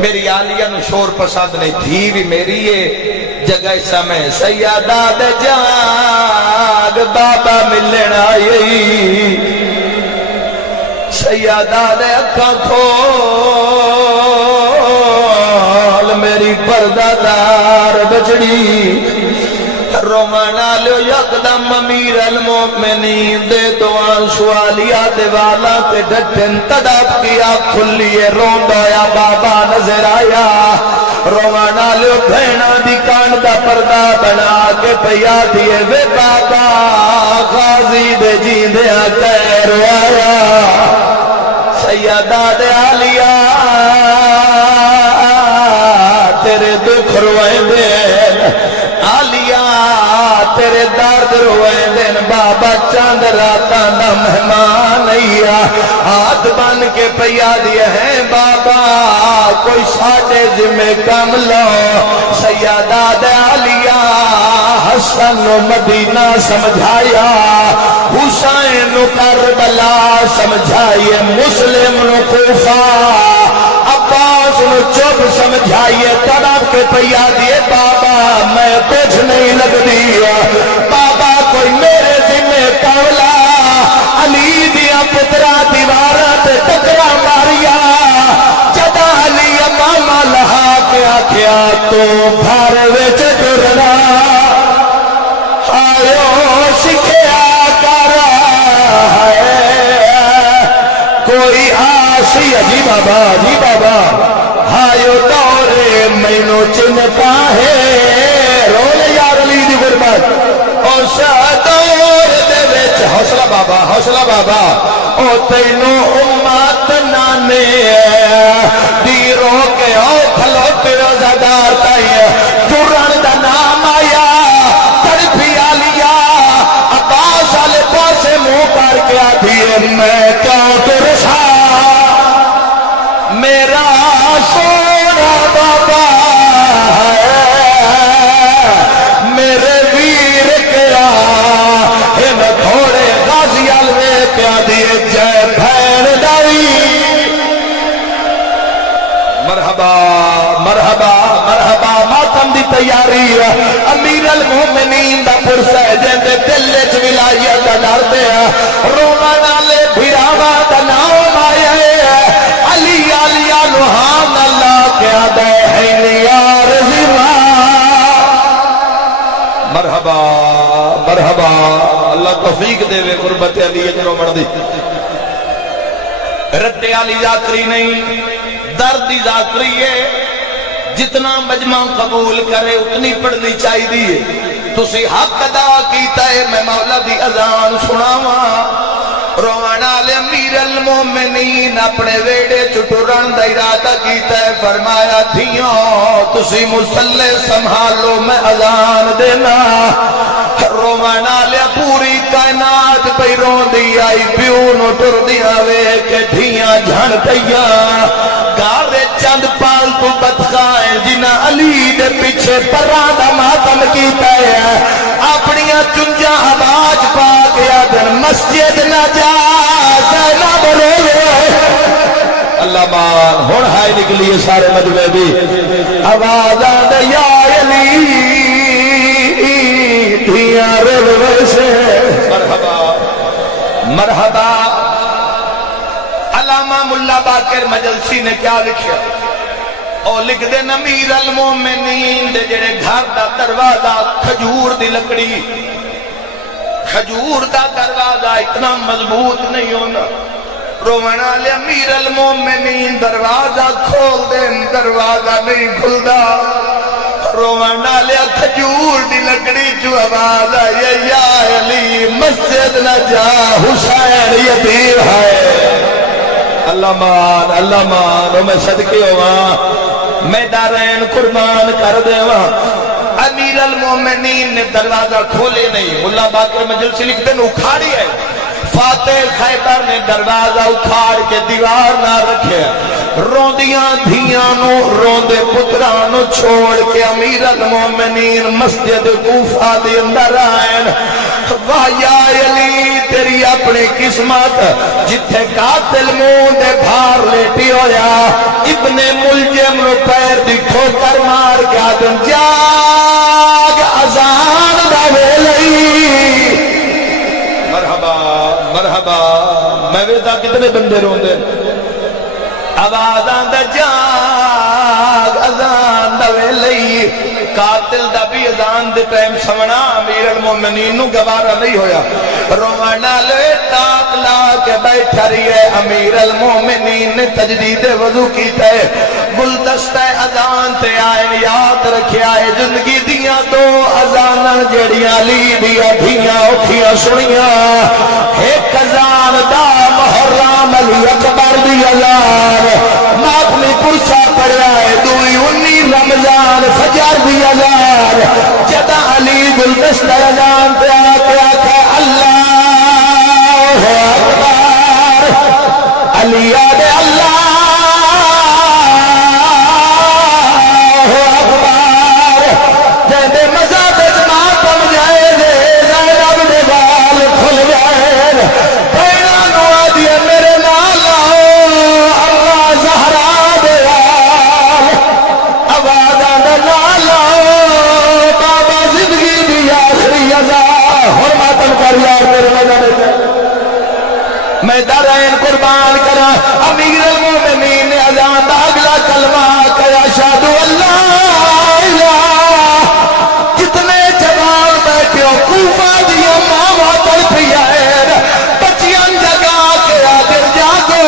میری آلیہ نو شور پسند نہیں تھی بھی میری ہے جگہ سمیں سیادہ دے جاگ بابا ملن آئی سیادہ دے اکھا کھول میری پردہ دار بچڑی رومانا لیو یقدم امیر المومنین دے دعان سوالیا دے والا تے ڈٹن تڑپ کیا کھلیے روندویا بابا نظر آیا رومانا لیو بھینا دی کان دا پردہ بنا کے پیا دیئے وے بابا غازی دے جیندیا کہر آیا سیدہ دے آلیا تیرے دکھ روئے دین آلیا تیرے درد روئے دن بابا چاند راتا نہ مہمان نیا ہاتھ بن کے پیا دیے ہیں بابا کوئی ساڑھے ذمہ کم لو سیدہ دے آلیا حسن و مدینہ سمجھایا حسین و کربلا سمجھائیے مسلم و کوفہ عباس و چپ سمجھائیے تڑپ کے پیا دیے بابا میں کچھ نہیں لگ دیا بابا کوئی میرے ذمہ کولا علی دیا پترا دیوارہ تے ٹکرا ماریا جدا علی ماما لہا کے آکھیا تو بھار وچ ڈرنا آئیو سکھیا کرا ہے کوئی آسی جی بابا ہائیو دورے مینو چنتا ہے رول یار علی دی غربت او شادور دے وچ حوصلہ بابا او تینو امت نانے دی رو کے او کھلو تیرو زدار تائی جرن دا نام آیا تڑپی آلیا عباس آلے پاسے منہ کر کے آدھیے میں کیوں ترسا میرا سونا بابا ہے میرے ویر کیا ہم تھوڑے غازی علوے پیا دیے جے بھین ڈائی مرحبا ماتم دی تیاری امیر المومنین دا پرسہ جیندے دلچ ولایت دا ڈر دیا رومانا لے بھیراوا دا نام آیا علی آلیا نوحان اللہ کیا دے حینیار زمان مرحبا اللہ توفیق دے وے قربت علی اجرو مردی رد علی ذاکری نہیں درد ذاکری ہے جتنا مجمع قبول کرے اتنی پڑھنی چاہی دیئے تسی حق ادا کیتا ہے میں مولا دی اذان سناواں روانہ لے امیر المومنین اپنے ویڑے چٹوران دا ارادہ کیتا ہے فرمایا تھیوں تسی مسلح سنبھالو میں اذان دینا روانہ لے پوری کائنات پہ رون دی آئی پیونو ٹر دیا وے کہ ڈھیاں جھن پیا گارے چند پال تو بدخائیں جنہ علی دے پیچھے پرادہ ماتم کیتا ہے اپنیاں چنجا آواز پا گیا دن مسجد نہ جا زینب روے اللہ مان ہون ہائے نکلیے سارے مجمع بھی آواز آدھے یا علی دھیاں روے سے مرحبا علامہ ملا باقر مجلسی نے کیا لکھیا اور لکھ دے امیر المومنین دے جڑے گھر دا دروازہ کھجور دی لکڑی کھجور دا دروازہ اتنا مضبوط نہیں ہونا رومنا لے امیر المومنین دروازہ کھول دیں دروازہ نہیں کھلدا رومنا لے کھجور دی لکڑی جو آواز آئی یا علی مسجد نہ جا حسین یتیم ہے اللہ مان میں صدقے ہوا میں دارین قربان کر دے وہاں امیر المومنین نے دروازہ کھولے نہیں ملا باقر مجلسی لکھ دیں اکھاڑی ہے فاتح خیبر نے دروازہ اکھاڑ کے دیوار نہ رکھے روندیاں دھیاں نو روندے پتراں نو چھوڑ کے امیر المومنین مسجد کوفہ دے اندر آئے واہ یا علی تیری اپنی قسمت جتھے قاتل منہ دے بھار لیٹی ہویا ابن ملجم نو پیر دی ٹھوکر مار کے آدم جاگ اذان دا ویلئی مرحبا مرحبا میں ویدہ کتنے بندے روندے آوازاں دا جاگ اذان دا ویلئی قاتل دا بھی اذان دے ٹائم سمنا امیر المومنین نو گوارا نہیں ہویا روانہ لے تاک لا کے بیٹھا رہی ہے امیر المومنین نے تجدید وضو کیتا ہے گلدستہ اذان تے آئین یاد رکھیا ہے زندگی دیاں دو اذان جڑیاں لی دیا دھیاں اٹھیاں سنیاں ایک اذان دا محرم علی اکبر دی اذان ماتمی پرسا پڑھا ہے دوئی 19 رمضان فجر دی اذان جدا علی گلدستہ اذان تے آکے آکے اللہ اکبر علی آدھے اللہ اکبر جہدے مذہب ماتم جائے دے زینب دے بال کھل جائے بینہ نو آدھیا میرے نالا اللہ زہرا دے آل آوازہ دے نالا بابا زندگی دی آخری ازا اور ماتم کر یار میرے مذہب دے میں درین قربان کرا امیر المومنین نے اذان دا اگلا کلمہ کیا اشہد اللہ الہ کتنے جوان بیٹھے ہو کوفہ دیا ماما تڑپی ہے بچیاں جگا کے آدر جاگو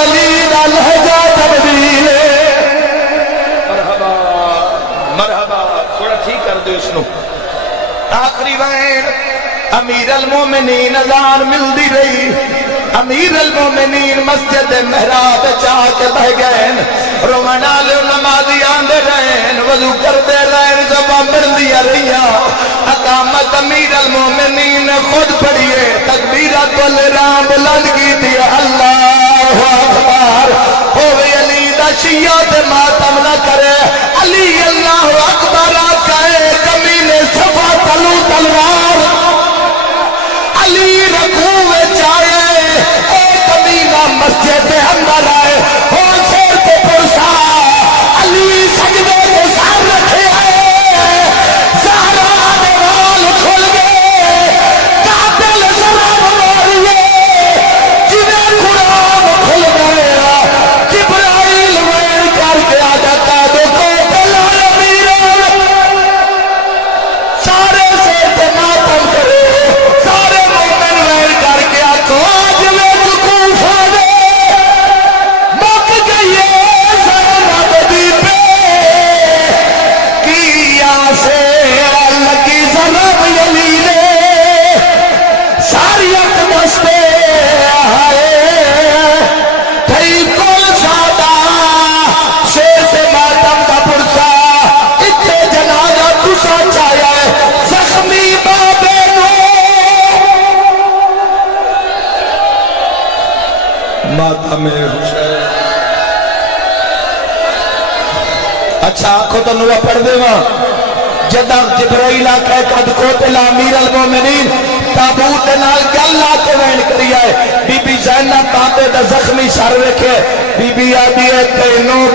علی دا لہجہ تبدیل مرحبا مرحبا تھوڑا ٹھیک کر دو اس نو آخری وین امیر المومنین اذان مل دی رہی امیر المومنین مسجد محراب چاہ کے بہ گئے رومنا لے نمازی آندے رہے وضو کر دے رہے زبان مردیا رہیا اقامت امیر المومنین نے خود پڑھئے تکبیرت والرام بلند کی دی اللہ اکبر ہوئے علی دا شیعہ دے ماتم نہ کرے علی اللہ اکبر آکے کمینے صفا تلو تلوار علی رکھوے چاہے اے کمینہ مسجد اندر آئے ہو سیر کو پرسا علی سجدے کو سار رکھے آئے زہرا دیوال کھل گئے قاتل ضرب ماریے جنہیں قرآن کھل گئے جبرائیل وین کر کے آجا قادو کو بلال امیران سارے سے ماتم کرے سارے مومن وین کر کے آکو آج میں چکو فانے مک گئیے زینب دی پہ کیا سے لگی زنب یلی نے ساری اقدس پہ آئے تھئی کل سادہ شیر سے ماتم کا پرسا اتنے جنازہ تسا چاہیا ہے زخمی بابے نو ماتم حسین اچھا آنکھوں تو نوہ پڑھ دے وہاں جدہ جبرائیل آکھے قد قتل امیر المومنین تابوت نال گل آتے وین کری آئے بی بی زینب بابے دا زخمی سر رکھے بی بی آدھی ہے تینوں